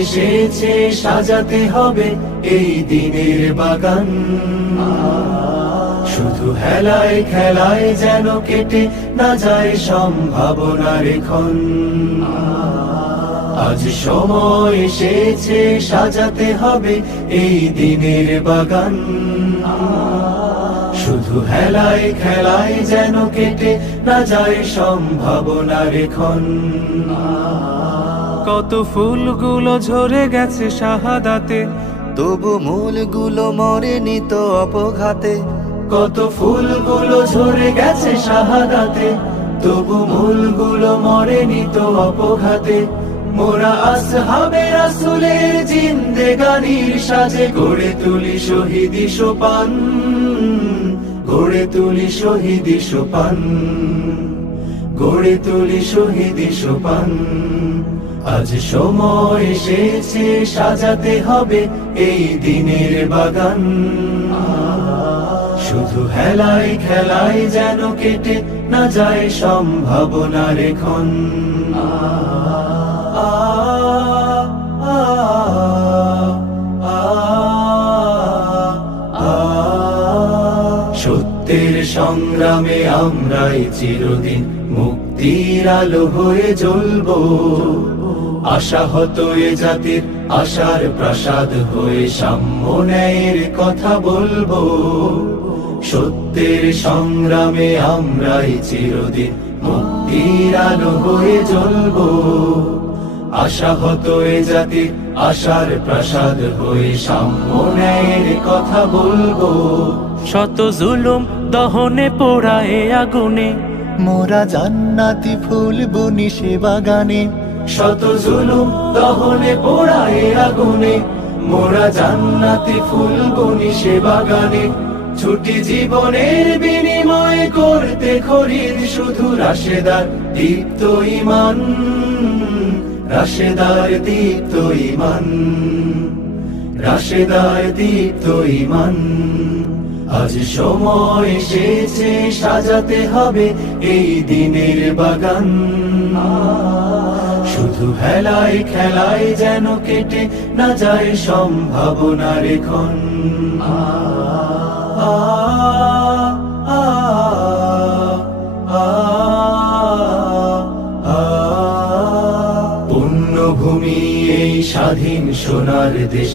এসেছে, সাজাতে হবে এই দিনের বাগান। শুধু হেলায় খেলায় যেন কেটে না যায় সম্ভাবনার ক্ষণ। আজ সময় এসেছে, সাজাতে হবে এই দিনের বাগান। শুধু হেলায় খেলায় যেন কেটে না যায় সম্ভাবনার ক্ষণ। কত ফুলগুলো ঝরে গেছে শাহাদাতে, তবু মূলগুলো মরেনি তো অপঘাতে। কত ফুলগুলো ঝরে গেছে শাহাদাতে, তবু মূলগুলো মরেনি তো অপঘাতে। মোরা আসহাবে রাসূলের জিন্দেগানির সাজে গড়ে তুলি শহীদি সোপান, গড়ে তুলি শহীদি সোপান, গড়ে তুলি শহীদি সোপান। আজ সময় এসেছে, সাজাতে হবে এই দিনের বাগান। শুধু হেলায় খেলায় যেন কেটে না যায় সম্ভাবনার ক্ষণ। সত্যের সংগ্রামে আমরাই চিরদিন মুক্তির আলো হয়ে জ্বলবো। আশাহত এ জাতির আশার প্রাসাদ হয়ে সাম্য ন্যায়ের কথা বলবো। সত্যের সংগ্রামে আমরাই চিরদিন মুক্তির আলো হয়ে জ্বলবো। আশাহত এ জাতির আশার প্রাসাদ হয়ে সাম্য ন্যায়ের কথা বলবো। শত জুলুম দহনে পোড়ায় আগুনে, মোরা জান্নাতি ফুল বুনি সে বাগানে। শত জুলুম দহনে পোড়ায় আগুনে, মোরা জান্নাতি ফুল বুনি সে বাগানে। ছুটি জীবনের বিনিময়ে করতে খরিদ শুধু রাশেদার দীপ্ত ঈমান, রাশেদার দীপ্ত ঈমান, রাশেদার দীপ্ত ঈমান। আজ সময় এসেছে, সাজাতে হবে এই দিনের বাগান। শুধু হেলায় খেলায় যেন কেটে না যায় সম্ভাবনার ক্ষণ। পুণ্যভূমি এই স্বাধীন সোনার দেশ।